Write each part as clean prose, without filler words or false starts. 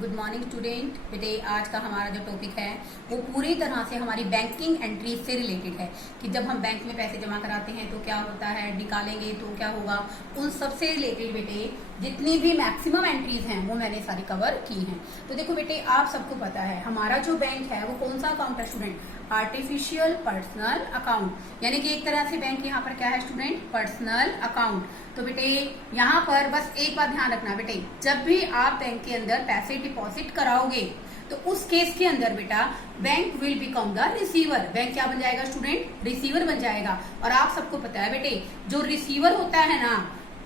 Good morning student. बेटे आज का हमारा जो टॉपिक है वो पूरी तरह से हमारी बैंकिंग एंट्री से रिलेटेड है कि जब हम बैंक में पैसे जमा कराते हैं तो क्या होता है, निकालेंगे तो क्या होगा, उन सबसे रिलेटेड बेटे जितनी भी मैक्सिमम एंट्रीज हैं वो मैंने सारी कवर की हैं। तो देखो बेटे आप सबको पता है हमारा जो बैंक है वो कौन सा अकाउंट है स्टूडेंट, आर्टिफिशियल पर्सनल अकाउंट, यानी कि एक तरह से बैंक यहाँ पर क्या है स्टूडेंट, पर्सनल अकाउंट। तो बेटे यहाँ पर बस एक बात ध्यान रखना बेटे, जब भी आप बैंक के अंदर पैसे डिपॉजिट कराओगे तो उस केस के अंदर बेटा bank will become the receiver. Bank क्या बन जाएगा स्टूडेंट, रिसीवर बन जाएगा। और आप सबको पता है बेटे जो रिसीवर होता है ना,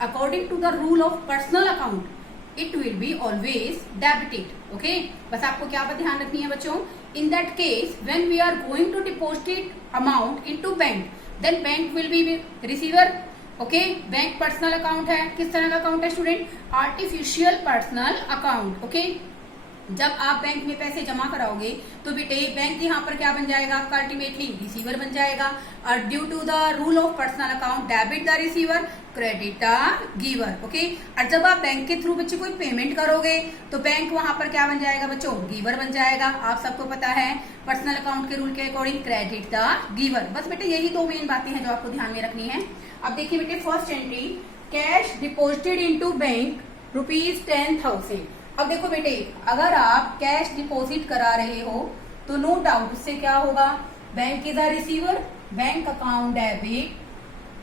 according to the rule of personal account it will be always debited. Okay, बस आपको क्या बात ध्यान रखनी है बच्चों, in that case when we are going to deposit amount into bank then bank will be receiver. Okay, bank personal account है, किस तरह का अकाउंट है student, artificial personal account. Okay, जब आप बैंक में पैसे जमा कराओगे तो बेटे बैंक यहाँ पर क्या बन जाएगा, अल्टीमेटली रिसीवर बन जाएगा। और due to the rule of personal account debit the receiver, credit the giver. Okay, और जब आप बैंक के थ्रू बच्चे कोई पेमेंट करोगे तो बैंक वहां पर क्या बन जाएगा बच्चों, गिवर बन जाएगा। आप सबको पता है पर्सनल अकाउंट के रूल के अकॉर्डिंग क्रेडिट द गिवर। बस बेटे यही दो मेन बातें हैं जो आपको ध्यान में रखनी है। अब देखिए बेटे first entry, cash deposited into bank ₹10,000। अब देखो बेटे अगर आप कैश डिपॉजिट करा रहे हो तो नो डाउट उससे क्या होगा, bank is a receiver, bank account debit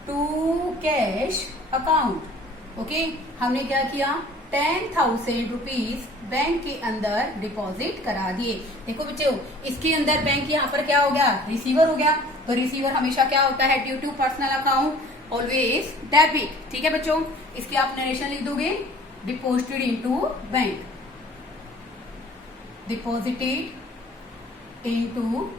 to cash account. Okay, हमने क्या किया, 10,000 रुपीज बैंक के अंदर डिपॉजिट करा दिए। देखो बच्चों इसके अंदर बैंक यहाँ पर क्या हो गया, रिसीवर हो गया। तो रिसीवर हमेशा क्या होता है, due to personal account always debit. ठीक है बच्चों, इसकी आप नरेशन लिख दोगे, deposited into bank, deposited into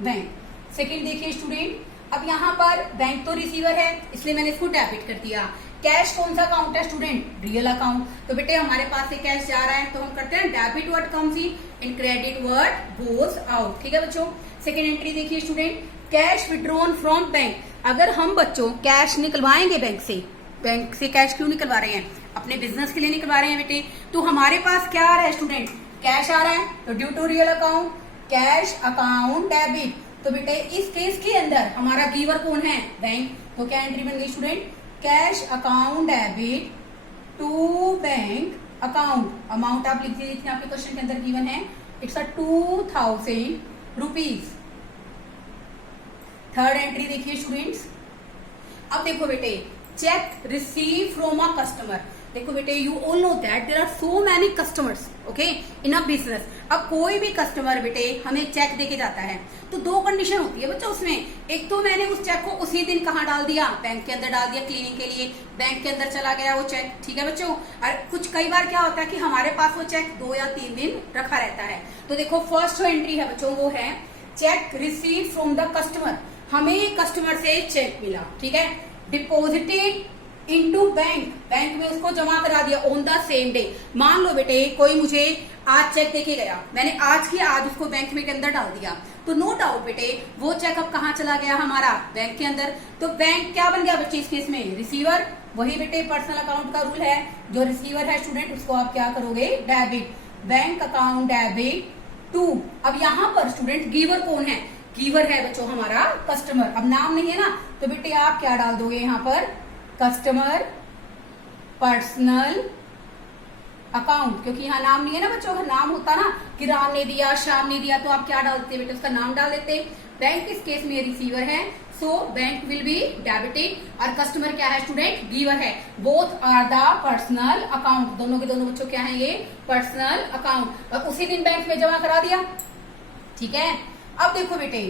bank. Second देखिए स्टूडेंट, अब यहाँ पर बैंक तो रिसीवर है इसलिए मैंने इसको डेबिट कर दिया। कैश कौन सा अकाउंट है स्टूडेंट, रियल अकाउंट। तो बेटे हमारे पास से कैश जा रहा है तो हम करते हैं debit word comes in, credit word goes out. ठीक है बच्चों, सेकंड एंट्री देखिए student, cash withdrawn from bank. अगर हम बच्चों कैश निकलवाएंगे बैंक से कैश क्यों निकलवा रहे हैं, अपने बिजनेस के लिए निकलवा रहे हैं बेटे। तो हमारे पास क्या आ रहा है स्टूडेंट, कैश आ रहा है, तो due to real account cash account debit. तो बेटे इस केस के अंदर हमारा गिवर कौन है, बैंक। तो क्या एंट्री बन गई student, cash account debit to bank account. Amount आप लिख दीजिए, आपके क्वेश्चन के अंदर गिवन है, it's a 2,000 rupees. Third entry देखिए स्टूडेंट्स, अब देखो बेटे cheque receive from a customer. देखो बेटे you all know that there are so many customers okay in a business. अब कोई भी कस्टमर बेटे हमें चेक देके जाता है तो दो कंडीशन होती है बच्चों उसमें, एक तो मैंने उस चेक को उसी दिन कहाँ डाल दिया, बैंक के अंदर डाल दिया क्लीनिंग के लिए, बैंक के अंदर चला गया वो चेक। ठीक है बच्चों, और कुछ कई बार क्या होता है कि हमारे पास वो चेक 2 या 3 दिन रखा रहता है। तो देखो फर्स्ट जो एंट्री है बच्चों वो है check receive from the customer, हमें कस्टमर से चेक मिला। ठीक है, डिपॉजिटेड इनटू बैंक, बैंक में उसको जमा करा दिया ऑन द सेम डे। मान लो बेटे कोई मुझे आज चेक देके गया, मैंने आज की आज उसको बैंक में के अंदर डाल दिया, तो नो डाउट बेटे वो चेक अब कहाँ चला गया, हमारा बैंक के अंदर। तो बैंक क्या बन गया बच्चे इस केस में, रिसीवर। वही बेटे पर्सनल अकाउंट का रूल है, जो रिसीवर है स्टूडेंट उसको आप क्या करोगे, debit, bank account debit to. अब यहाँ पर स्टूडेंट गिवर कौन है, गिवर है बच्चों हमारा कस्टमर। अब नाम नहीं है ना तो बेटे आप क्या डाल दोगे यहाँ पर, कस्टमर पर्सनल अकाउंट, क्योंकि यहाँ नाम नहीं है ना बच्चों। अगर नाम होता ना कि राम ने दिया श्याम ने दिया तो आप क्या डालते बेटे, उसका नाम डाल देते। बैंक इस केस में रिसीवर है so bank will be debited, और कस्टमर क्या है स्टूडेंट, गिवर है। Both are the personal account, दोनों के दोनों बच्चों क्या है ये, पर्सनल अकाउंट, और उसी दिन बैंक में जमा करा दिया। ठीक है, अब देखो बेटे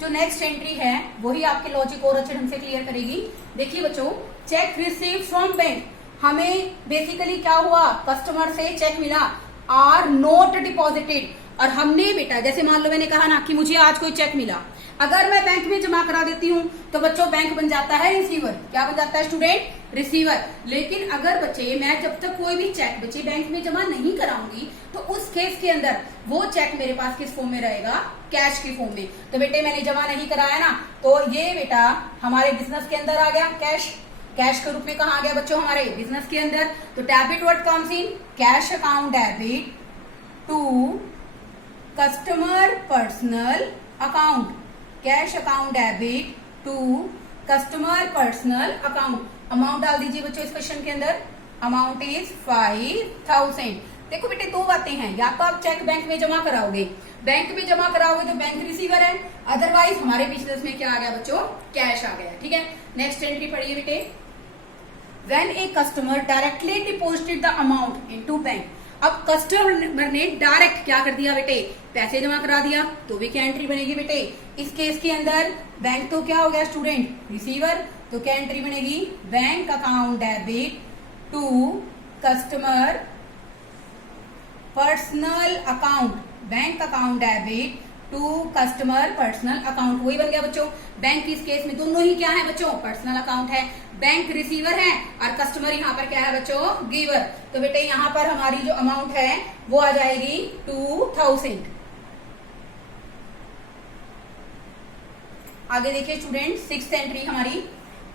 जो नेक्स्ट एंट्री है वही आपके लॉजिक और अच्छे ढंग से क्लियर करेगी। देखिए बच्चों चेक रिसीव फ्रॉम बैंक, हमें बेसिकली क्या हुआ, कस्टमर से चेक मिला, आर नॉट डिपॉजिटेड। और हमने बेटा जैसे मान लो मैंने कहा ना कि मुझे आज कोई चेक मिला, अगर मैं बैंक में जमा करा देती हूँ तो बच्चों बैंक बन जाता है रिसीवर। क्या बन जाता है स्टूडेंट, रिसीवर। लेकिन अगर बच्चे मैं जब तक कोई भी चेक बच्चे बैंक में जमा नहीं कराऊंगी तो उस केस के अंदर वो चेक मेरे पास किस फॉर्म में रहेगा, कैश के फॉर्म में। तो बेटे मैंने जमा नहीं कराया ना तो ये बेटा हमारे बिजनेस के अंदर आ गया कैश। कैश के रूप में कहा गया बच्चों हमारे बिजनेस के अंदर। तो debit what comes in cash account debit to customer personal account, cash account debit to customer personal account. Amount डाल दीजिए बच्चों इस क्वेश्चन के अंदर, अमाउंट इज 5000। देखो बेटे दो बातें हैं, या तो आप चेक बैंक में जमा कराओगे, बैंक में जमा कराओगे तो बैंक रिसीवर है, अदरवाइज हमारे बिजनेस में क्या आ गया बच्चों, कैश आ गया। ठीक है, नेक्स्ट एंट्री पढ़िए बेटे, when a customer directly deposited the amount into bank. अब कस्टमर ने डायरेक्ट क्या कर दिया बेटे, पैसे जमा करा दिया, तो भी क्या एंट्री बनेगी बेटे। इस केस के अंदर बैंक तो क्या हो गया स्टूडेंट, रिसीवर, तो क्या एंट्री बनेगी, bank account debit to customer personal account, bank account debit to customer personal account. वही बन गया बच्चों, बैंक इस केस में दोनों ही क्या है बच्चों, पर्सनल अकाउंट है, बैंक रिसीवर है और कस्टमर यहाँ पर क्या है बच्चों, गिवर। तो बेटे यहाँ पर हमारी जो अमाउंट है वो आ जाएगी 2000। आगे देखिए स्टूडेंट, सिक्स्थ एंट्री हमारी,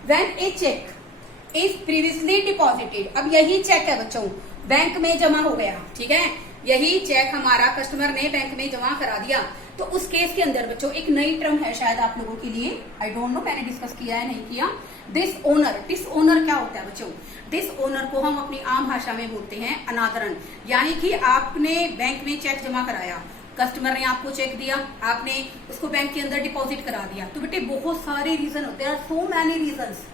when a cheque is previously deposited. अब यही चेक है बच्चों, बैंक में जमा हो गया, ठीक है, यही चेक हमारा कस्टमर ने बैंक में जमा करा दिया। तो उस केस के अंदर बच्चों एक नई टर्म है शायद आप लोगों के लिए, आई डोंट नो मैंने डिस्कस किया है नहीं किया, डिसओनर। डिसओनर क्या होता है बच्चों, डिसओनर को हम अपनी आम भाषा में बोलते हैं अनादरण। यानी कि आपने बैंक में चेक जमा कराया, कस्टमर ने आपको चेक दिया, आपने उसको बैंक के अंदर डिपॉजिट करा दिया, तो बेटे बहुत सारे रीजन होते हैं, so many reasons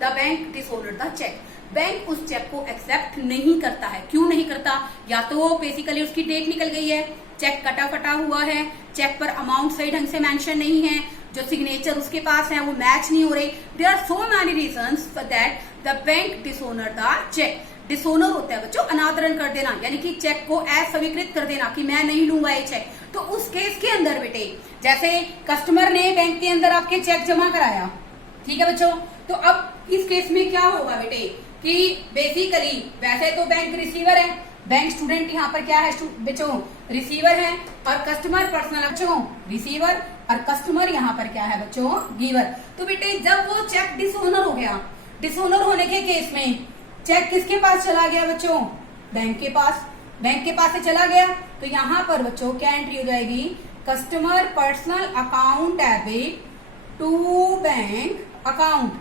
the bank dishonour the cheque. Bank उस चेक को एक्सेप्ट नहीं करता है। क्यों नहीं करता, या तो बेसिकली उसकी डेट निकल गई है, चेक कटा फटा हुआ है, चेक पर अमाउंट सही ढंग से मेंशन नहीं है, जो सिग्नेचर उसके पास है वो मैच नहीं हो रही। There are so many reasons for that the bank dishonour the cheque. Dishonour होता है बच्चों अनादरण कर देना, यानी कि चेक को अस्वीकृत कर देना कि मैं नहीं लूंगा ये चेक। तो उस केस के अंदर बेटे जैसे कस्टमर ने बैंक के अंदर आपके चेक जमा कराया, ठीक है बच्चों, तो अब इस केस में क्या होगा बेटे कि बेसिकली वैसे तो बैंक रिसीवर है, बैंक स्टूडेंट यहाँ पर क्या है बच्चों, रिसीवर है, और कस्टमर पर्सनल बच्चों रिसीवर, और कस्टमर यहाँ पर क्या है बच्चों, गिवर। तो बेटे जब वो चेक डिसओनर हो गया, डिसओनर होने के केस में चेक किसके पास चला गया बच्चों, बैंक के पास, बैंक के पास से चला गया, तो यहाँ पर बच्चों क्या एंट्री हो जाएगी, customer personal account debit to bank account,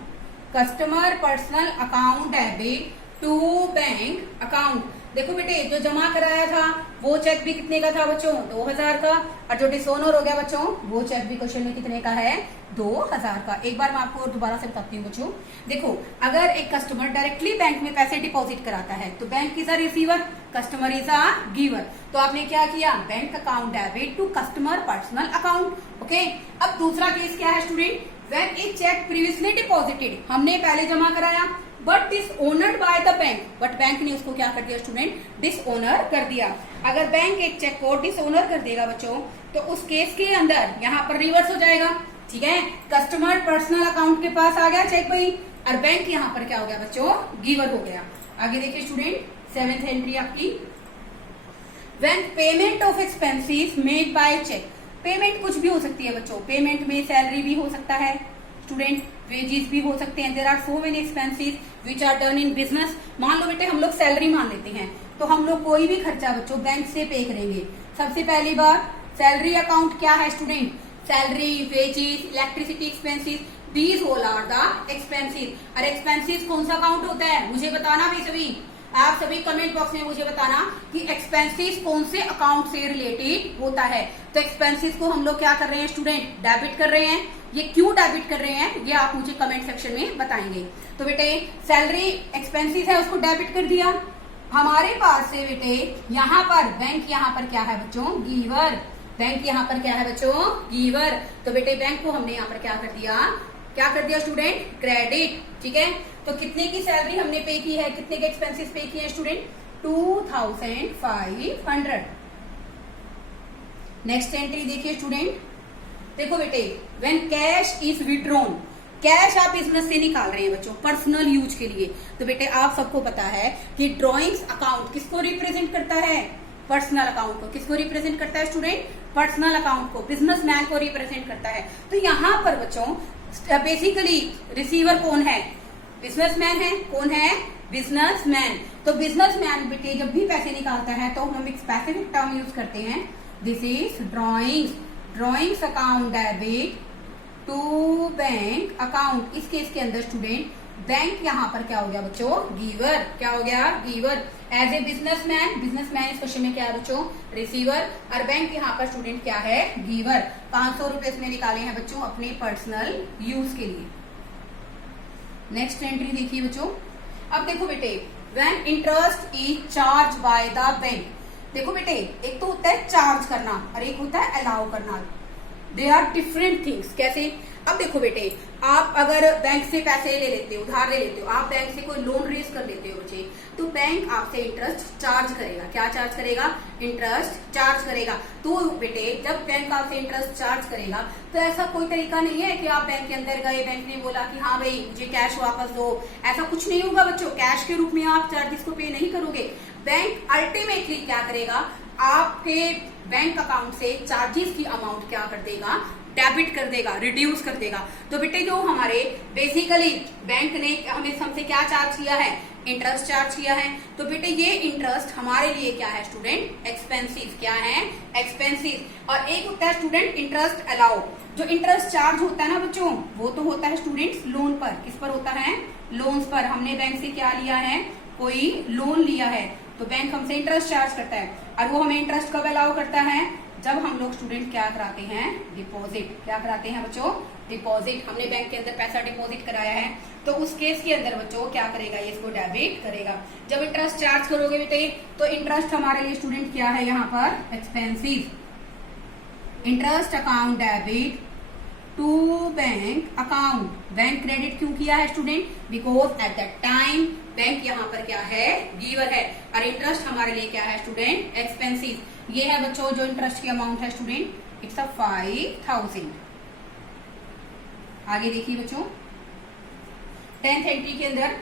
customer personal account debit to bank account. देखो बेटे जो जमा कराया था वो चेक भी कितने का था बच्चों, 2000 का, और जो डिसओनर हो गया बच्चों वो चेक भी क्वेश्चन में कितने का है, 2000 का। एक बार मैं आपको दोबारा से बताती हूँ बच्चों, देखो अगर एक कस्टमर डायरेक्टली बैंक में पैसे डिपॉजिट कराता है तो bank is a receiver, customer is a giver. तो आपने क्या किया, bank account debit to customer personal account. Okay, अब दूसरा केस क्या है student, when a cheque previously deposited, हमने पहले जमा कराया but dishonoured by the bank, but bank ने उसको क्या कर दिया स्टूडेंट, डिसओनर कर दिया। अगर बैंक एक चेक को डिसओनर कर देगा बच्चों तो उस केस के अंदर यहाँ पर रिवर्स हो जाएगा, ठीक है, कस्टमर पर्सनल अकाउंट के पास आ गया चेक भाई, और बैंक यहाँ पर क्या हो गया बच्चों, गिवर हो गया। आगे देखिए स्टूडेंट, सेवेंथ एंट्री आपकी, when payment of expenses made by cheque. Payment कुछ भी हो सकती है बच्चों, पेमेंट में सैलरी भी हो सकता है स्टूडेंट, वेजेस भी हो सकते हैं, there are so many expenses which are done in business. मान लो बेटे हम लोग सैलरी मान लेते हैं, तो हम लोग कोई भी खर्चा बच्चों बैंक से पे करेंगे। सबसे पहली बात सैलरी अकाउंट क्या है student, salary, wages, electricity expenses, these all are the expenses. और एक्सपेंसेस कौन सा अकाउंट होता है मुझे बताना भी सभी, आप सभी कमेंट बॉक्स में मुझे बताना कि एक्सपेंसेस कौन से अकाउंट से रिलेटेड होता है। तो एक्सपेंसेस को हम लोग क्या कर रहे हैं स्टूडेंट, डेबिट कर रहे हैं। ये क्यों डेबिट कर रहे हैं ये आप मुझे कमेंट सेक्शन में बताएंगे। तो बेटे सैलरी एक्सपेंसेस है उसको डेबिट कर दिया, हमारे पास से बेटे यहाँ पर बैंक यहाँ पर क्या है बच्चों, गिवर, बैंक यहाँ पर क्या है बच्चों, गिवर। तो बेटे बैंक को हमने यहाँ पर क्या कर दिया स्टूडेंट, क्रेडिट, ठीक है। तो कितने की सैलरी हमने पे की है, कितने के एक्सपेंसेस पे किए हैं स्टूडेंट, 2500। नेक्स्ट एंट्री देखिए स्टूडेंट, देखो बेटे when cash is withdrawn, cash आप बिजनेस से निकाल रहे हैं बच्चों पर्सनल यूज के लिए। तो बेटे आप सबको पता है कि ड्रॉइंग्स अकाउंट किसको रिप्रेजेंट करता है, पर्सनल अकाउंट को। किसको रिप्रेजेंट करता है स्टूडेंट, पर्सनल अकाउंट को, बिजनेसमैन को रिप्रेजेंट करता है। तो यहाँ पर बच्चों बेसिकली रिसीवर कौन है, बिजनेसमैन है, कौन है? बिजनेसमैन। तो बिजनेसमैन बेटे जब भी पैसे निकालता है तो हम एक स्पेसिफिक टर्म यूज करते हैं, this is drawings account debit to bank account. इस केस के अंदर स्टूडेंट बैंक यहाँ पर क्या हो गया बच्चों? गिवर। क्या हो गया? गिवर। एज ए बिजनेसमैन इस क्वेश्चन में क्या है बच्चों? रिसीवर। और बैंक यहाँ पर स्टूडेंट क्या है? गिवर। 500 रुपए इसने निकाले हैं बच्चों अपने पर्सनल यूज के लिए। नेक्स्ट एंट्री देखिए बच्चों। अब देखो बेटे, when interest is charge by the bank. देखो बेटे, एक तो होता है चार्ज करना और एक होता है अलाउ करना। They are different things. कैसे? अब देखो बेटे, आप अगर बैंक से पैसे ले लेते हो, उधार ले लेते हो, आप बैंक से कोई लोन रेज कर लेते हो बच्चे, तो बैंक आपसे इंटरेस्ट चार्ज करेगा। क्या चार्ज करेगा? इंटरेस्ट चार्ज करेगा। तो बेटे जब बैंक आपसे इंटरेस्ट चार्ज करेगा तो ऐसा कोई तरीका नहीं है कि आप बैंक के अंदर गए, बैंक ने बोला कि हाँ भाई मुझे कैश वापस दो, ऐसा कुछ नहीं होगा बच्चों। कैश के रूप में आप चार्जेस को पे नहीं करोगे। बैंक अल्टीमेटली क्या करेगा? आपके बैंक अकाउंट से चार्जेस की अमाउंट क्या कर देगा? डेबिट कर देगा, रिड्यूस कर देगा। तो बेटे जो हमारे बेसिकली बैंक ने हमसे क्या चार्ज किया है? इंटरेस्ट चार्ज किया है। तो बेटे ये इंटरेस्ट हमारे लिए क्या है स्टूडेंट? एक्सपेंसिव। क्या है? एक्सपेंसिव। और एक होता है स्टूडेंट इंटरेस्ट अलाउ। जो इंटरेस्ट चार्ज होता है ना बच्चों, वो तो होता है स्टूडेंट्स लोन पर। किस पर होता है? लोन्स पर। हमने बैंक से क्या लिया है? कोई लोन लिया है, तो बैंक हमसे इंटरेस्ट चार्ज करता है। और वो हमें इंटरेस्ट कब अलाउ करता है? जब हम लोग स्टूडेंट क्या कराते हैं? डिपॉजिट। क्या कराते हैं बच्चों? डिपॉजिट। हमने बैंक के अंदर पैसा डिपॉजिट कराया है, तो उस केस के अंदर बच्चों क्या करेगा? ये इसको डेबिट करेगा। जब इंटरेस्ट चार्ज करोगे बेटे, तो इंटरेस्ट हमारे लिए स्टूडेंट क्या है यहाँ पर? Expensive. Interest account debit to bank account. Bank credit क्यों किया है student? Because at that time bank यहाँ पर क्या है? गिवर है। और इंटरेस्ट हमारे लिए क्या है स्टूडेंट? एक्सपेंसिव। ये है बच्चों जो इंटरेस्ट की अमाउंट है स्टूडेंट, इट्स 5000। आगे देखिए बच्चों, 10th एंट्री के अंदर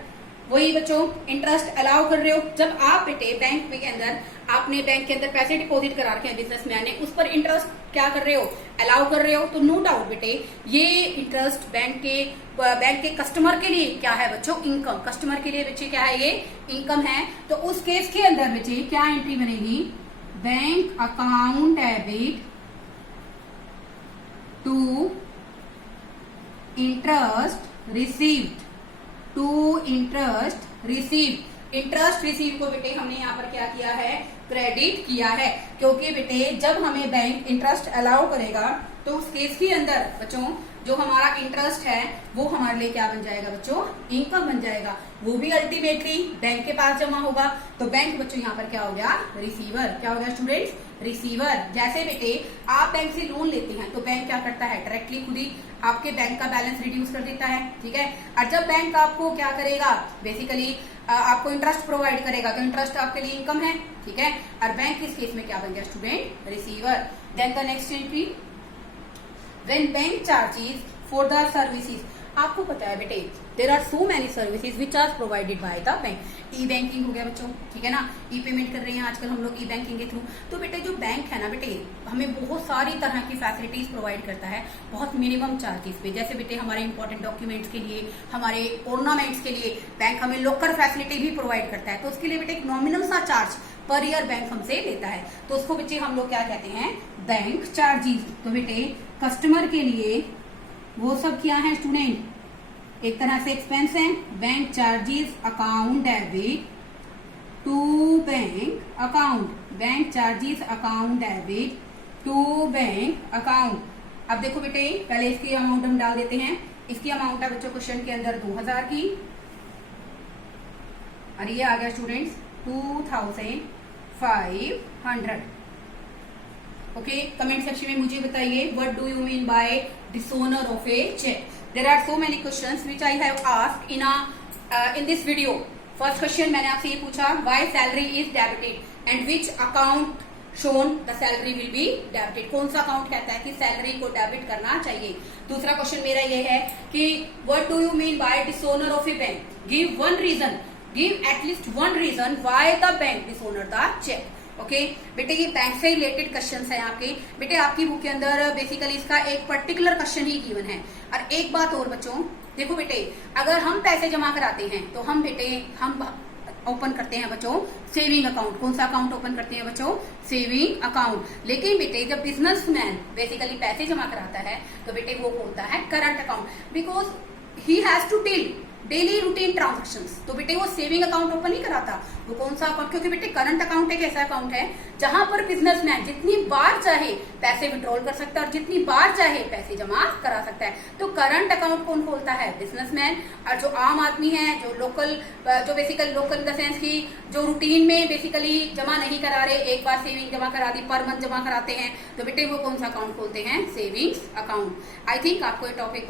वही बच्चों इंटरेस्ट अलाउ कर रहे हो। जब आप बेटे बैंक के अंदर आपने बैंक के अंदर पैसे डिपॉजिट करा रखे हैं बिजनेसमैन ने, उस पर इंटरेस्ट क्या कर रहे हो? अलाउ कर रहे हो। तो नो डाउट बेटे ये इंटरेस्ट बैंक के कस्टमर के लिए क्या है बच्चों? इनकम। कस्टमर के लिए बच्चे क्या है? ये इनकम है। तो उस केस के अंदर बच्चे क्या एंट्री बनेगी? Bank account debit to interest received. To interest received. Interest receive को बेटे हमने यहाँ पर क्या किया है? क्रेडिट किया है। क्योंकि बेटे जब हमें बैंक इंटरेस्ट अलाउ करेगा तो उस केस के अंदर बच्चों जो हमारा इंटरेस्ट है वो हमारे लिए क्या बन जाएगा बच्चों? इनकम बन जाएगा। वो भी अल्टीमेटली बैंक के पास जमा होगा। तो बैंक बच्चों यहाँ पर क्या हो गया? रिसीवर। क्या हो गया स्टूडेंट्स? रिसीवर। जैसे बेटे आप बैंक से लोन लेते हैं तो बैंक क्या करता है? डायरेक्टली खुद ही आपके बैंक का बैलेंस रिड्यूस कर देता है। ठीक है। और जब बैंक आपको क्या करेगा? बेसिकली आपको इंटरेस्ट प्रोवाइड करेगा, तो इंटरेस्ट आपके लिए इनकम है। ठीक है। और बैंक इस केस में क्या बन गया student? Receiver. Then the next entry, when bank charges for the services. आपको पता है बेटे there are so many services which are provided by the bank. E banking हो गया बच्चों, ठीक है ना, ई पेमेंट कर रहे हैं आजकल हम लोग ई बैंकिंग के थ्रू। तो बेटे जो बैंक है ना बेटे हमें बहुत सारी तरह की फैसिलिटीज प्रोवाइड करता है बहुत मिनिमम चार्जेस पे। जैसे बेटे हमारे इंपॉर्टेंट डॉक्यूमेंट्स के लिए, हमारे ऑर्नामेंट्स के लिए बैंक हमें लॉकर फैसिलिटी भी प्रोवाइड करता है। तो उसके लिए बेटे एक नॉमिनल सा चार्ज पर ईयर बैंक हमसे लेता है, तो उसको बच्चे हम लोग क्या कहते हैं? Bank charges. तो बेटे कस्टमर के लिए वो सब क्या है स्टूडेंट? एक तरह से एक्सपेंस है। Bank charges account debit to bank account. Bank charges account debit to bank account. अब देखो बेटे पहले इसकी अमाउंट हम डाल देते हैं। इसकी अमाउंट है बच्चों क्वेश्चन के अंदर 2000 की, और ये आ गया स्टूडेंट्स 2500। ओके, कमेंट सेक्शन में मुझे बताइए what do you mean by dishonour of a cheque. There are so many questions which I have asked in this video. First question मैंने आपसे ये पूछा, why salary is debited and which account shown the salary will be debited. कौन सा account कहता है कि salary को डेबिट करना चाहिए। दूसरा क्वेश्चन मेरा ये है कि what do you mean by dishonour of a bank. Give one reason, give at least one reason why the bank dishonour the cheque. Okay बेटे ये बैंक से रिलेटेड क्वेश्चन है आपके। बेटे आपकी बुक के अंदर बेसिकली इसका एक पर्टिकुलर क्वेश्चन ही गिवन है। और एक बात और बच्चों, देखो बेटे, अगर हम पैसे जमा कराते हैं तो हम ओपन करते हैं बच्चों सेविंग अकाउंट। कौन सा अकाउंट ओपन करते हैं बच्चों? Saving account. लेकिन बेटे जब बिजनेसमैन बेसिकली पैसे जमा कराता है तो बेटे वो होता है current account, because he has to deal daily routine transactions. तो बेटे वो सेविंग अकाउंट ओपन नहीं कराता। वो कौन सा अकाउंट? क्योंकि बेटे करंट अकाउंट एक ऐसा अकाउंट है जहां पर बिजनेसमैन जितनी बार चाहे पैसे विड्रॉल कर सकता है और जितनी बार चाहे पैसे जमा करा सकता है। तो करंट अकाउंट कौन खोलता है? बिजनेसमैन। और जो आम आदमी है, जो लोकल, जो basically local in the sense की जो रूटीन में बेसिकली जमा नहीं करा रहे, एक बार सेविंग जमा करा दी, पर मंथ जमा कराते हैं, तो बेटे वो कौन सा अकाउंट खोलते हैं? Savings account. आई थिंक आपको ये टॉपिक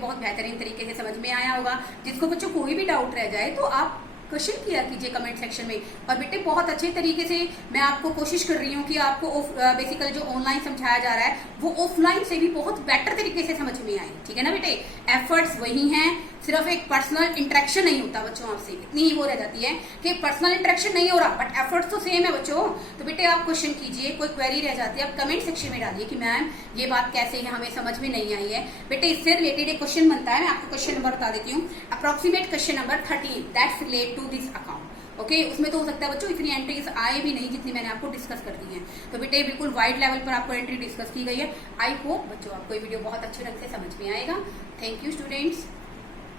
बहुत बेहतरीन तरीके से समझ में आया होगा। जिसको बच्चों कोई भी डाउट रह जाए तो आप क्वेश्चन किया कीजिए कमेंट सेक्शन में। और बेटे बहुत अच्छे तरीके से मैं आपको कोशिश कर रही हूँ कि आपको बेसिकली जो ऑनलाइन समझाया जा रहा है वो ऑफलाइन से भी बहुत बेटर तरीके से समझ में आए। ठीक है ना बेटे? एफर्ट्स वही हैं, सिर्फ एक पर्सनल इंटरेक्शन नहीं होता बच्चों आपसे, इतनी ही वो रह जाती है कि पर्सनल इंटरेक्शन नहीं हो रहा बट एफर्ट्स तो सेम है बच्चों। तो बेटे आप क्वेश्चन कीजिए, कोई क्वेरी रह जाती है आप कमेंट सेक्शन में डालिए कि मैम ये बात कैसे है, हमें समझ में नहीं आई है। बेटे इससे रिलेटेड एक क्वेश्चन बनता है, मैं आपको क्वेश्चन नंबर बता देती हूँ। Approximate question number 13 that's relate to this account. Okay, उसमें तो हो सकता है बच्चों इतनी एंट्रीज आए भी नहीं जितनी मैंने आपको डिस्कस कर दी है। तो बेटे बिल्कुल वाइड लेवल पर आपको एंट्री डिस्कस की गई है। आई होप बच्चों आपको ये वीडियो बहुत अच्छे ढंग से समझ में आएगा। Thank you students.